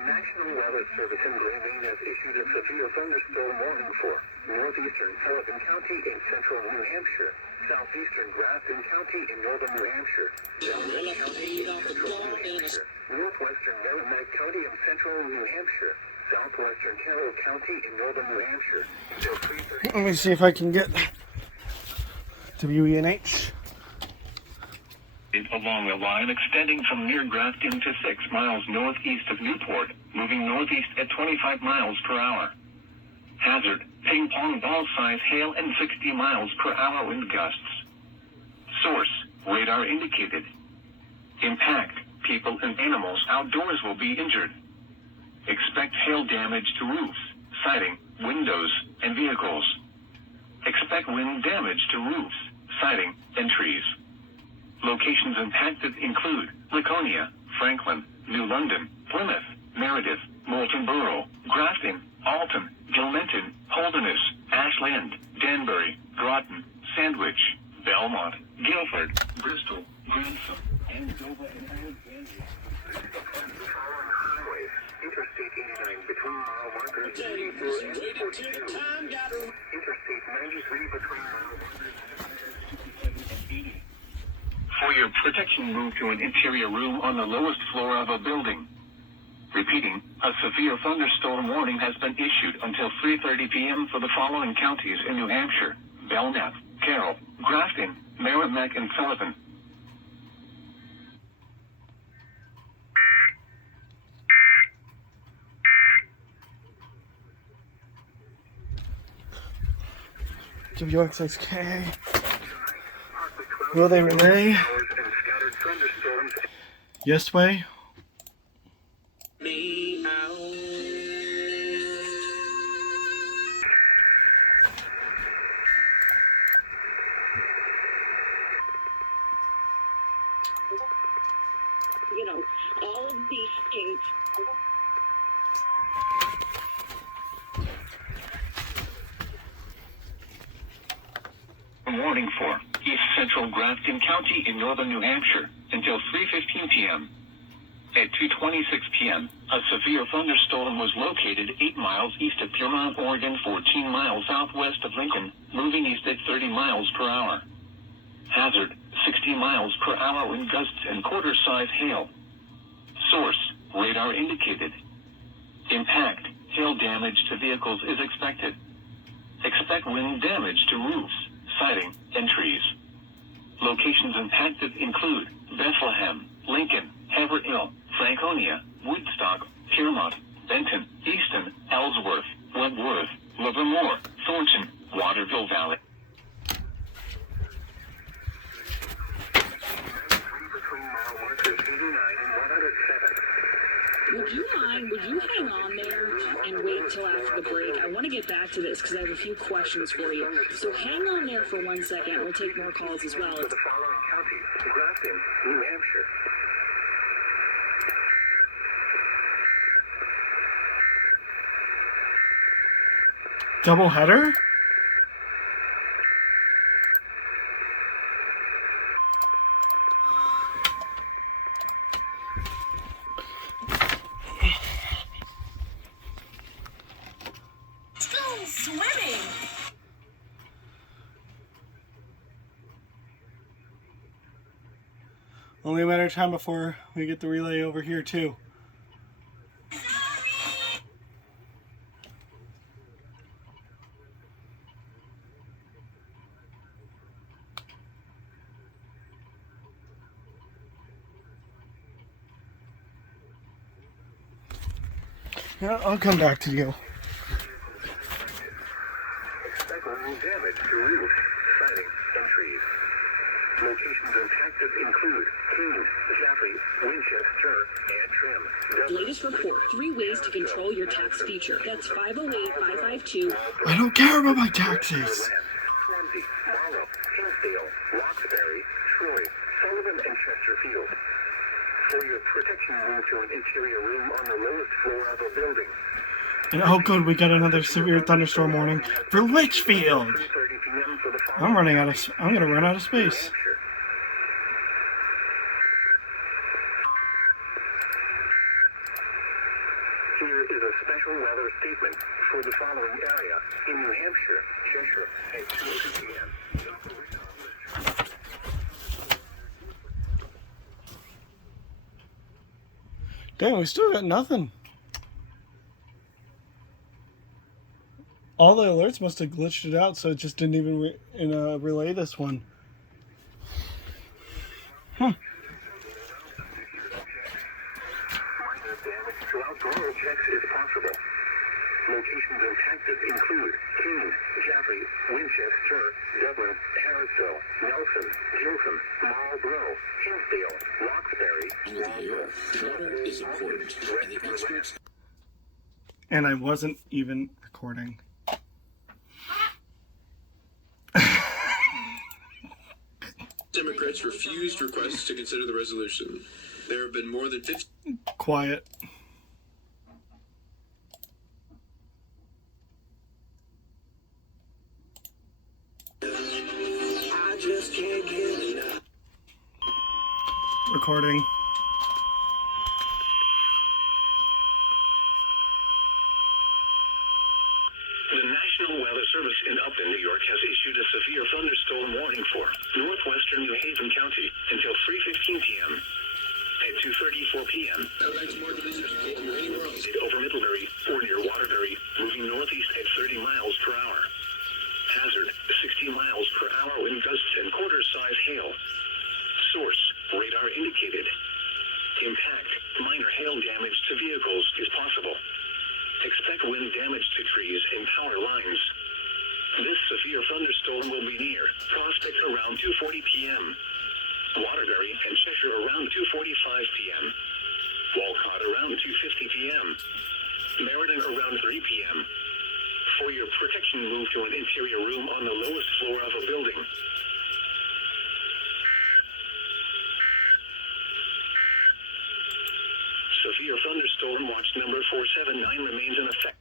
National Weather Service in Green has issued a severe thunderstorm warning for northeastern Sullivan County in central New Hampshire, southeastern Grafton County in northern New Hampshire, Delaware County in central New Hampshire, northwestern Merrimack County in central New Hampshire, southwestern Carroll County in northern New Hampshire. Let me see if I can get WENH. Along a line extending from near Grafton to 6 miles northeast of Newport, moving northeast at 25 miles per hour. Hazard, ping pong ball size hail and 60 miles per hour wind gusts. Source, radar indicated. Impact, people and animals outdoors will be injured. Expect hail damage to roofs, siding, windows, and vehicles. Expect wind damage to roofs, siding, and trees. Locations impacted include Laconia, Franklin, New London, Plymouth, Meredith, Moulton Borough, Grafton, Alton, Gilmanton, Holderness, Ashland, Danbury, Groton, Sandwich, Belmont, Guilford, Bristol, Grantham, and Dover and Alexandria. Interstate 89 between mile markers 84 and 42. Interstate 93 between mile markers 67 and 80. For your protection, move to an interior room on the lowest floor of a building. Repeating, a severe thunderstorm warning has been issued until 3:30 p.m. for the following counties in New Hampshire: Belknap, Carroll, Grafton, Merrimack, and Sullivan. WXXK. Will they relay? Yes way. You know, all of these things. Warning for East Central Grafton County in northern New Hampshire until 3:15 p.m. At 2:26 p.m., a severe thunderstorm was located 8 miles east of Piermont, Oregon, 14 miles southwest of Lincoln, moving east at 30 miles per hour. Hazard, 60 miles per hour wind gusts and quarter-size hail. Source, radar indicated. Impact, hail damage to vehicles is expected. Expect wind damage to roofs, siding, and trees. Locations impacted include Bethlehem, Lincoln, Haverhill, Franconia, Woodstock, Piermont, Benton, Easton, Ellsworth, Wentworth, Livermore, Thornton, Waterville Valley. Would you hang on there and wait till after the break? I want to get back to this because I have a few questions for you. So hang on there for 1 second. We'll take more calls as well. For the following counties: Grafton, New Hampshire. Double header? Swimming! Only a matter of time before we get the relay over here too. Yeah, I'll come back to you. Expect wind damage to roofs, siding, and trees. Locations impacted include Keene, Jaffrey, Winchester, and Trim. Latest report: 3 ways to control your tax future. That's 508-552. I don't care about my taxes. Swansea, Marlow, Hinsdale, Roxbury, Troy, Sullivan, and Chesterfield. For your protection, move to an interior room on the lowest floor of a building. And oh good, we got another severe thunderstorm warning for Litchfield. I'm gonna run out of space. Here is a special weather statement for the following area in New Hampshire, Cheshire, at 2:02 p.m. Damn, we still got nothing. All the alerts must have glitched it out, so it just didn't even relay this one. Minor damage to outdoor checks is possible. Locations impacted include Keene, Jaffrey, Winchester, Dublin, Harrisville, Nelson, Gilson, Marlborough, Hinsdale, Roxbury, Water is important, and the experts. And I wasn't even recording. Democrats refused requests to consider the resolution. There have been more than 50. Quiet. I just can't get enough. Recording. The National Weather Service in Upton, New York, has issued a severe thunderstorm warning for northwestern New Haven County until 3:15 p.m. At 2:34 p.m., over Middlebury or near Waterbury, moving northeast at 30 miles per hour. Hazard, 60 miles per hour wind gusts and quarter-size hail. Source, radar indicated. Impact, minor hail damage to vehicles is possible. Expect wind damage to trees and power lines. This severe thunderstorm will be near Prospect around 2:40 p.m. Waterbury and Cheshire around 2:45 p.m. Walcott around 2:50 p.m. Meriden around 3 p.m. For your protection, move to an interior room on the lowest floor of a building. Severe thunderstorm watch number 479 remains in effect.